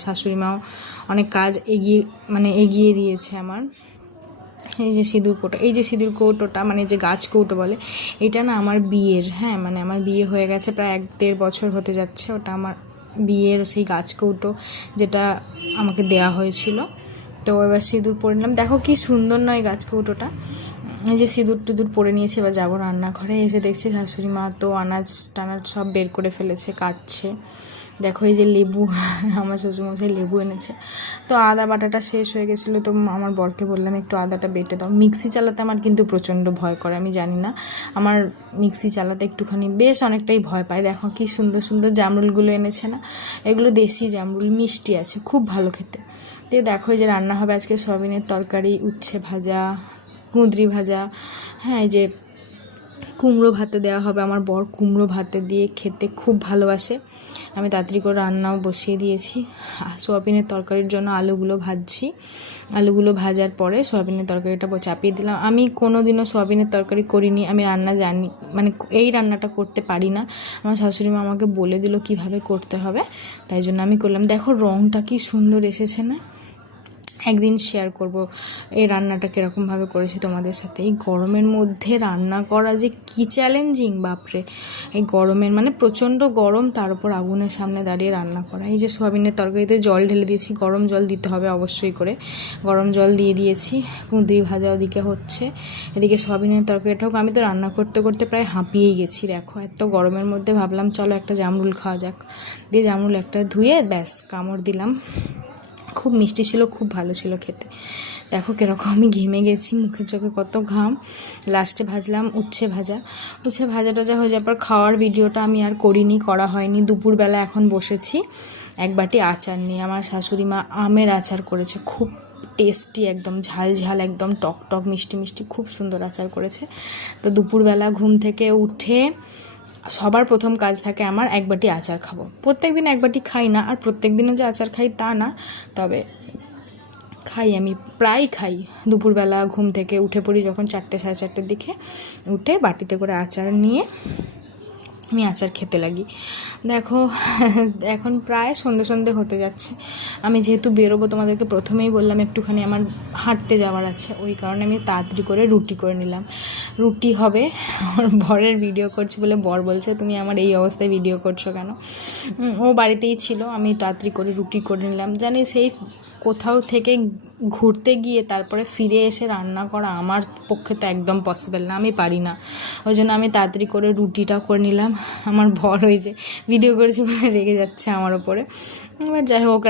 আমার শাশুড়ি মাও অনেক কাজ এগিয়ে দিয়েছে আমার। এই যে সিঁদুর কৌটো, এই যে সিঁদুর কৌটোটা মানে যে গাছ কৌটো বলে, এটা না আমার বিয়ের, হ্যাঁ মানে আমার বিয়ে হয়ে গেছে প্রায় 1-1.5 বছর হতে যাচ্ছে। ওটা আমার বিয়ের সেই গাছ কৌটো যেটা আমাকে দেয়া হয়েছিল। তো এবার সিঁদুর পরে নিলাম, দেখো কি সুন্দর নয় গাছ কৌটোটা। এই যে সিঁদুর টিঁদুর পরে নিয়েছি, এবার যাবো রান্নাঘরে। এসে দেখছি শাশুড়ি মা তো আনাজ টানাজ সব বের করে ফেলেছে, কাটছে। দেখো এই যে লেবু, আমার শ্বশুরমশাই লেবু এনেছে। তো আদা বাটাটা শেষ হয়ে গেছিলো, তো আমার বরকে বললাম একটু আদাটা বেটে দাও। মিক্সি চালাতে আমার কিন্তু প্রচণ্ড ভয় করে, আমি জানি না, আমার মিক্সি চালাতে একটুখানি বেশ অনেকটাই ভয় পায়। দেখো কি সুন্দর সুন্দর জামরুলগুলো এনেছে না, এগুলো দেশি জামরুল, মিষ্টি আছে, খুব ভালো খেতে। তো দেখো এই যে রান্না হবে আজকে সয়াবিনের তরকারি, উচ্ছে ভাজা, কুঁদরি ভাজা, হ্যাঁ এই যে কুমড়ো ভাতে দেওয়া হবে। আমার বর কুমড়ো ভাতে দিয়ে খেতে খুব ভালোবাসে। আমি তাড়াতাড়ি করে রান্নাও বসিয়ে দিয়েছি। সোয়াবিনের তরকারির জন্য আলুগুলো ভাজছি, আলুগুলো ভাজার পরে সোয়াবিনের তরকারিটা চাপিয়ে দিলাম। আমি কোনো দিনও সোয়াবিনের তরকারি করিনি, আমি রান্না জানি, মানে এই রান্নাটা করতে পারি না। আমার শাশুড়ি মা আমাকে বলে দিল কিভাবে করতে হবে, তাই জন্য আমি করলাম। দেখো রঙটা কি সুন্দর এসেছে না, একদিন শেয়ার করব এই রান্নাটা কীরকমভাবে করেছি তোমাদের সাথে। এই গরমের মধ্যে রান্না করা যে কী চ্যালেঞ্জিং, বাপরে! এই গরমের মানে প্রচণ্ড গরম, তার উপর আগুনের সামনে দাঁড়িয়ে রান্না করা। এই যে সোয়াবিনের তরকারিতে জল ঢেলে দিয়েছি, গরম জল দিতে হবে অবশ্যই করে, গরম জল দিয়ে দিয়েছি। কুঁদরি ভাজা ওদিকে হচ্ছে, এদিকে সোয়াবিনের তরকারিটা হোক। আমি তো রান্না করতে করতে প্রায় হাঁপিয়েই গেছি। দেখো এত গরমের মধ্যে ভাবলাম চলো একটা জামরুল খাওয়া যাক, দিয়ে জামরুল একটা ধুয়ে ব্যাস কামড় দিলাম। খুব মিষ্টি ছিল, খুব ভালো ছিল খেতে। দেখো কীরকম আমি ঘেমে গেছি, মুখে চোখে কত ঘাম। লাস্টে ভাজলাম উচ্ছে ভাজা। উচ্ছে ভাজাটা যা হয়ে যাওয়ার পর খাওয়ার ভিডিওটা আমি আর করা হয়নি। দুপুরবেলা এখন বসেছি এক বাটি আচার নিয়ে। আমার শাশুড়ি মা আমের আচার করেছে, খুব টেস্টি, একদম ঝাল ঝাল, একদম টক টক মিষ্টি মিষ্টি, খুব সুন্দর আচার করেছে। তো দুপুরবেলা ঘুম থেকে উঠে সবার প্রথম কাজ থাকে আমার এক বাটি আচার খাবো। প্রত্যেক দিন এক বাটি খাই না, আর প্রত্যেক দিনও যে আচার খাই তা না, তবে খাই, আমি প্রায় খাই। দুপুরবেলা ঘুম থেকে উঠে পড়ি যখন 4টে 4:30 দিকে, উঠে বাটিতে করে আচার নিয়ে আমি আচার খেতে লাগি। দেখো এখন প্রায় সন্ধে হতে যাচ্ছে। আমি যেহেতু বেরোবো, তোমাদেরকে প্রথমেই বললাম একটুখানি আমার হাঁটতে যাওয়ার আছে, ওই কারণে আমি তাড়াতাড়ি করে রুটি করে নিলাম। রুটি হবে, আমার বরের ভিডিও করছি বলে বর বলছে তুমি আমার এই অবস্থায় ভিডিও করছো কেন। ও বাড়িতেই ছিল, আমি তাড়াতাড়ি করে রুটি করে নিলাম। জানি সেই কোথাও থেকে ঘুরতে গিয়ে তারপরে ফিরে এসে রান্না করা আমার পক্ষে তো একদম পসিবল না, আমি পারি না। ওই জন্য আমি তাড়াতাড়ি করে রুটিটা করে নিলাম। আমার বর ওই যে ভিডিও করেছি বলে রেগে যাচ্ছে আমার ওপরে। এবার যাই হোক,